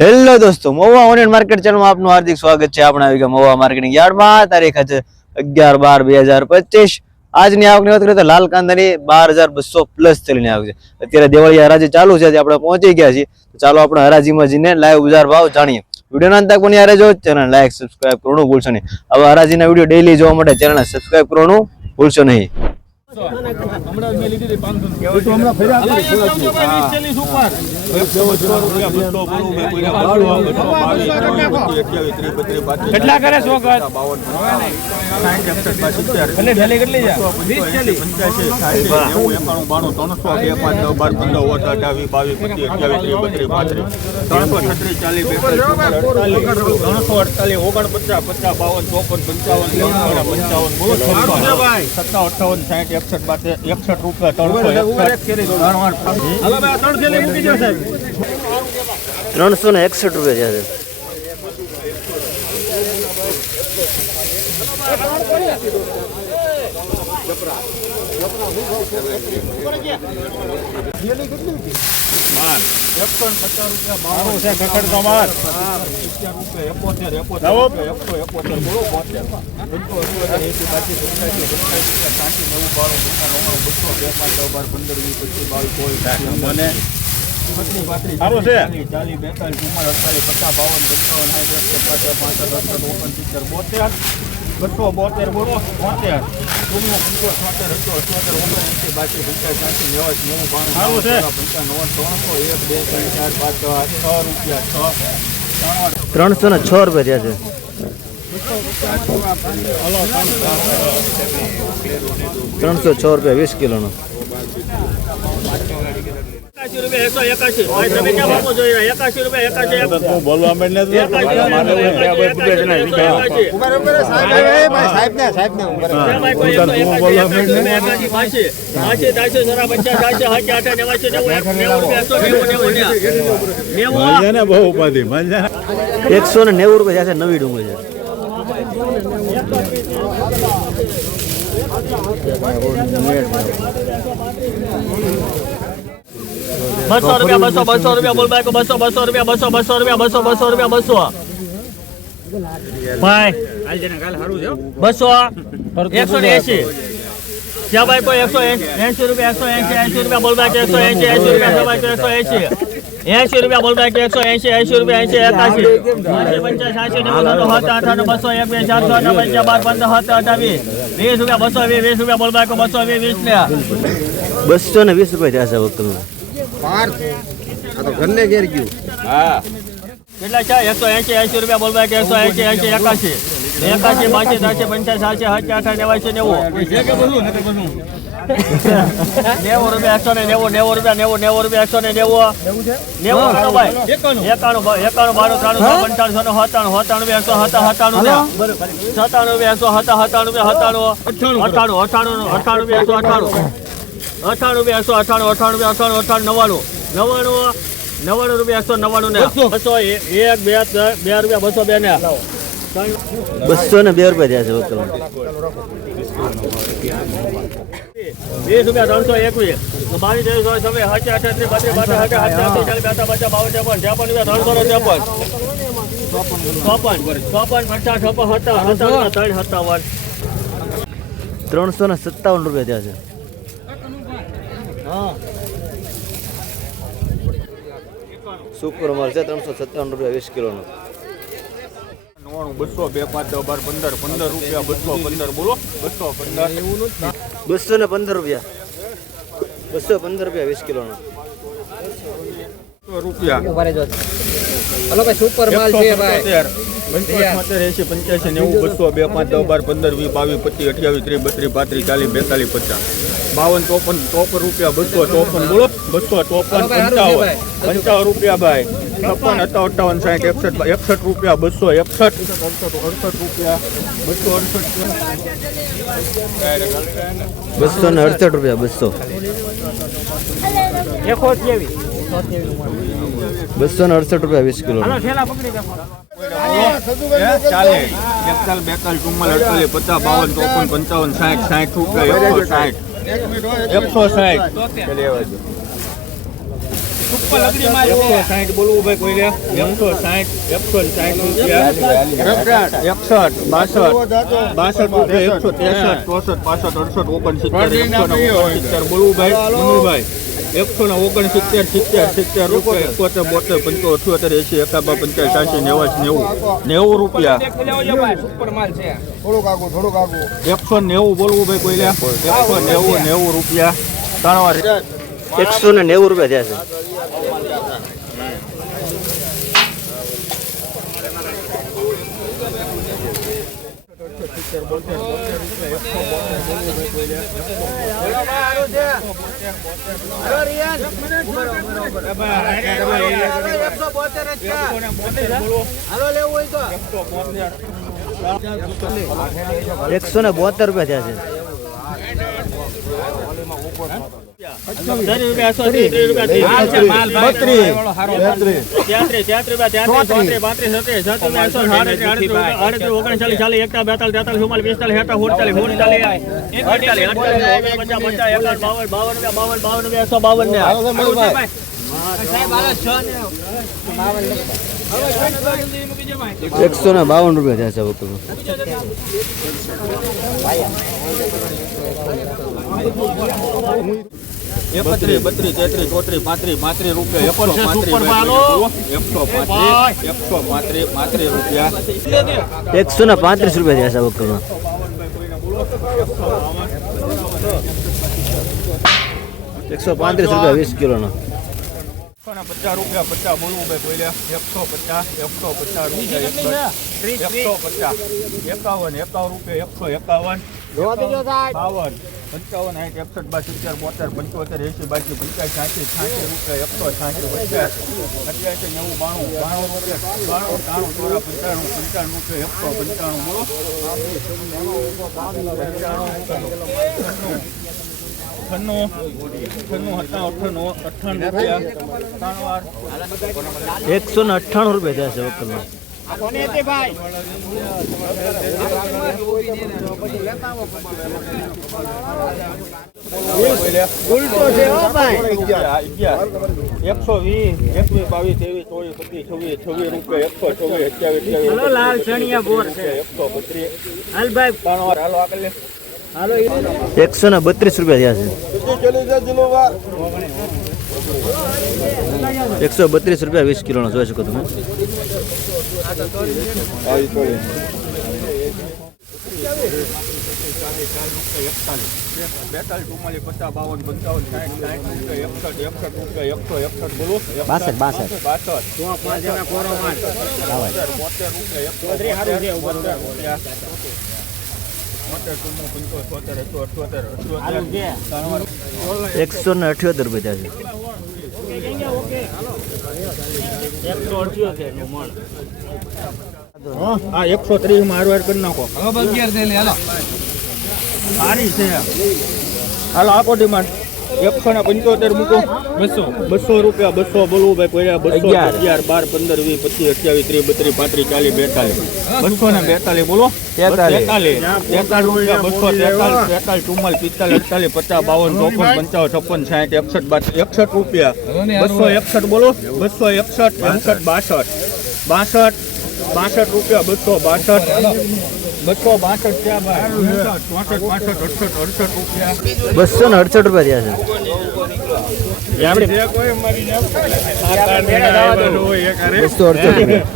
Hello દોસ્તો Mahuva onion market ચેનલમાં આપનું હાર્દિક સ્વાગત છે. આપણે આવી ગયા મહુવા માર્કેટિંગ યાર્ડમાં. તારીખ છે અગિયાર બાર બે હજાર પચીસ. આજની આવકની વાત કરીએ તો લાલ કાંદાની બાર હજાર બસો પ્લસ ચલીની આવક છે. અત્યારે દિવાળી હરાજી ચાલુ છે આપણે પહોંચી ગયા છીએ. ચાલો આપણે હરાજીમાં જઈને લાઈવ બજાર ભાવ જાણીએ. વિડીયોના અંત તક યારે જો ચેનલ લાઈક સબસ્ક્રાઈબ કરવાનું ભૂલશો નહીં. હવે હરાજીના વીડિયો ડેઈલી જોવા માટે ચેનલ સબસ્ક્રાઈબ કરવાનું ભૂલશો નહીં. કેટલા કરે. સો કર એટલે ઢેલી કેટલી છે? વીસ ઢેલી પચાસ બાવન ચોપન પંચાવન પંચાવન બોલો સત્તા અઠાવન સાઠ ત્રણસો ત્રણસો છે પચાસ બાવન છે બોલો એસી બાસી એકસઠ રૂપિયા ત્રણસો ત્રણસો ને એકસઠ રૂપિયા છે. બે પાંચ દસ બાર પંદર વીસ પચીસ બાવીસ ચોવીસ મને સારું છે ચાલીસ બેતાલીસ ચુમ્માર અડતાલીસ પચાસ બાવન પંચાવન સાઠ પાંસઠ અડસઠ ઓગણસિત્તેર બોતેર બસો બોતેર બોલો બોતેર ચુમ્મો પંચો છોતેર અઠ્યો અઠ્યોતેર ઓગણએંસી બાસી પંચાસ સાસી નેવાસી નેવું બાણું સારું છે પંચાવન ત્રણસો એક બે ત્રણ ચાર પાંચ છ રૂપિયા છ ત્રણસો ને છ રૂપિયા છે ત્રણસો છ રૂપિયા વીસ કિલોનો એકાશી રૂપિયા એકસો એકાશી ભાઈ તમે ક્યાં ભાવો જોઈ રહ્યા એકાશી રૂપિયા એકાશી એકાશી બોલવા માંડને બહુ ઉપાધિ મજા એકસો ને નેવું રૂપિયા છે નવી ડુંગળી છે. બસો રૂપિયા બસો બસો રૂપિયા બોલ ભાઈ બસો બસો રૂપિયા બસો બસો રૂપિયા બસો બસો રૂપિયા બસો. ભાઈ બસો. એકસો ને એસી ક્યાં ભાઈ કોઈ એકસો એસી રૂપિયા એકસો એસી એસી રૂપિયા બોલ ભાઈ એકસો એસી એસી રૂપિયા એકસો એસી એસી રૂપિયા બોલ ભાઈ એકસો એસી એસી રૂપિયા એસી એકાસી પંચાસ નેવું બસો એક બે ચારસો પંચા બાર પંદર સત્તર અઠાવીસ વીસ. રૂપિયા બસો વીસ વીસ રૂપિયા બોલ ભાઈ બસો વીસ વીસ ને. બસો ને વીસ રૂપિયા થયા છે વકલના કેટલા છે? એકસો એસી એસી રૂપિયા બોલવા કે એકસો એસી એસી એકાસી એકાસી બાસી ત્રાસી પંચાસી સાતસી સાતસી આઠ નેવાસી નેવું. નેવું રૂપિયા એકસો ને નેવું નેવું રૂપિયા નેવું નેવું રૂપિયા એકસો ને નેવું. નેવું કરો ભાઈ. એકાણું. એકાણું બારું ત્રાણું પંચાણસો પંચાણું છ સત્તાણું સત્તાણું રૂપિયા એકસો સત્તા સત્તાણું ને સત્તાણું રૂપિયા એકસો સત્તા સત્તાણું બે સત્તાણું. અઠાણું અઠાણું અઠાણું બે એકસો અઠાણું અઠાણું રૂપિયા એકસો અઠાણું અઠાણું બે અઠાણું અઠાણું નવ્વાણું. નવ્વાણું નવ્વાણું રૂપિયા એકસો નવ્વાણું ને બસો. એક બે બે રૂપિયા બસો બે ને બસો ને બે રૂપિયા થયા છે વીસ રૂપિયા ત્રણસો એકવીસ. બાવીસ ત્રેવીસ ચોવીસ છવ્વીસ સાતસી અઠ્યાસી બત્રીસ બત્રીસ અઠ્યાસી અઠ્યાસી ચાલીસ બેતા પચાસ બાવન ત્રેપન ત્રેપન રૂપિયા ત્રણસો ને ત્રેપન. ચોપન ચોપન પચાસ છપ્પન ત્રણ સત્તાવન ત્રણસો ને સત્તાવન રૂપિયા થયા છે. સુપર માલ છે ત્રણસો સત્તાવન રૂપિયા વીસ કિલોનો. નવ્વાણું બસો બે પાંચ દસ બાર પંદર. પંદર રૂપિયા બસો પંદર બોલો. બસો પંદર. બસો ને પંદર રૂપિયા. બસો પંદર રૂપિયા વીસ કિલોનો. રૂપિયા. હલો ભાઈ સુપર માલ છે ભાઈ. પંચોતેર એસી પંચ્યાસી નેવું બસો બે પાંચ દસ બાર પંદર વીસ બાવીસ પચીસ અઠ્યાવીસ ત્રીસ બત્રીસ પાંત્રીસ ચાલીસ બેતાલીસ પચાસ. બાવન ચોપન ચોપન રૂપિયા બસો ચોપન બોલો. બસો ચોપન પંચાવન. પંચાવન રૂપિયા ભાઈ. છપ્પન અઠાવન સાઠ એકસઠ એકસઠ રૂપિયા બસો એકસઠ. અડસઠ રૂપિયા બસો અડસઠ બસો ને અડસઠ રૂપિયા બસો. બસો ને અડસઠ રૂપિયા વીસ કિલોનો એકતાલીસ બેતાલીસ ચુમ્માલીસ અડતાલીસ પચાસ બાવન ચોપન પંચાવન સાઠ સાઠ રૂપિયા એકસો સાઠ. એકસો સાઠ. એકસો સાઠ બોલવું ભાઈ કોઈ એકસો સાઠ એકસો સાઠ રૂપિયા. એકસઠ બાસઠ. બાસઠ રૂપિયા એકસો ત્રેસઠ ચોસઠ પાસઠ અડસઠ ઓગણસિત્તેર એકસો બોલવું ભાઈ મનુભાઈ એકસો ને ઓગણસિત્તેર સિત્તેર સિત્તેર રૂપિયા એકોતેર બોતેર પંચો અઠ્યોતેર એસી એકાબા પંચાયત સાસી નેવાસ નેવું. નેવું રૂપિયા. સુપર માલ છે એકસો નેવું બોલવું ભાઈ કોઈ લ્યા એકસો નેવું નેવું રૂપિયા. ત્રણ એકસો ને નેવું રૂપિયા થયા છે. એકસો ને બોતેર રૂપિયા થયા છે. બાવન, બાવન બાવન બાવન, બાવન રૂપિયા, એકસો બાવન ને બાવન રૂપિયા થયા છે વખત. એકત્રીસ બત્રીસ તેત્રીસ ચોત્રીસ પાંત્રીસ પાંત્રીસ રૂપિયા એકસો પાંત્રીસ એકસો પાંત્રીસ એકસો પાંત્રીસ પાંત્રીસ રૂપિયા. એકસો ને પાંત્રીસ રૂપિયા થયા છે વકીલમાં. એકસો પાંત્રીસ રૂપિયા વીસ કિલોનો. એકસો પચાસ રૂપિયા પચાસ બોલવું ભાઈ બોલ્યા એકસો પચાસ એકસો પચાસ રૂપિયા એકસો પચાસ. એકાવન એકાવન રૂપિયા એકસો એકાવન. બાવન. પંચાવન સાઠ એકસઠ બાર સિત્તેર બોતેર પંચોતેર એસી બાકી પંચાસ છ્યાસી છ્યાસી રૂપિયા એકસો છ્યાસી પચાસ. અઠ્યાસી નેવું બાણું બાણું રૂપિયા બાણું ત્રાણું ચોરા પંચાણું પંચાણું રૂપિયા એકસો પંચાણું બોલો. છન્નું છન્નું હતા અઠ્ઠાણું અઠ્ઠાણું રૂપિયા. ત્રણ વાર એકસો ને અઠ્ઠાણું રૂપિયા થયા છે વકીલમાં. એકસો વીસ એકવીસ બાવીસ ત્રેવીસ ચોવીસ પચીસ છવ્વીસ છવ્વીસ રૂપિયા એકસો છવ્વીસ અઠ્યાવીસ અઠ્યાવીસ લાલ ચણિયા બોર છે. એકસો બત્રીસ હાલભાઈ ત્રણ વાર હાલો આગળ લે. એકસો ને બત્રીસ રૂપિયા થયા છે એકસો બત્રીસ રૂપિયા વીસ કિલોનો જોઈ શકો તમે બાસઠ, બાસઠ. બાસઠ એકસો ને અઠ્યોતેર રૂપિયા છે. એકસો ત્રીસમાં હારવાર કરી નાખો સારી છે હાલો આપો ડિમાન્ડ એકસો ને પંચોતેર મૂકો. બસો. બસો રૂપિયા બસો બોલવું ભાઈ કોઈ બસો અગિયાર. બાર પંદર વીસ પચીસ અઠ્યાવીસ ત્રીસ બત્રીસ પાંત્રીસ ચાલીસ બેતાલીસ. બસો ને બેતાલીસ બોલો. તેતાલીસ. તેતાલીસ તેતાલીસ રૂપિયા બસો તેતાલીસ તેતાલીસ ચુમ્માલીસ પિસ્તાલીસ અડતાલીસ પચાસ બાવન ચોપન પંચાવન છપ્પન સાઠ એકસઠ બાર એકસઠ રૂપિયા. બસો એકસઠ બોલો. બસો એકસઠ એકસઠ બાસઠ. બાસઠ બાસઠ રૂપિયા બસો બાસઠ. બસો બાસઠ ક્યાં ભાઈ. ચોસઠ પાસઠ અડસઠ અડસઠ રૂપિયા. બસો ને અડસઠ રૂપિયા થયા છે. બસો અડસઠ રૂપિયા.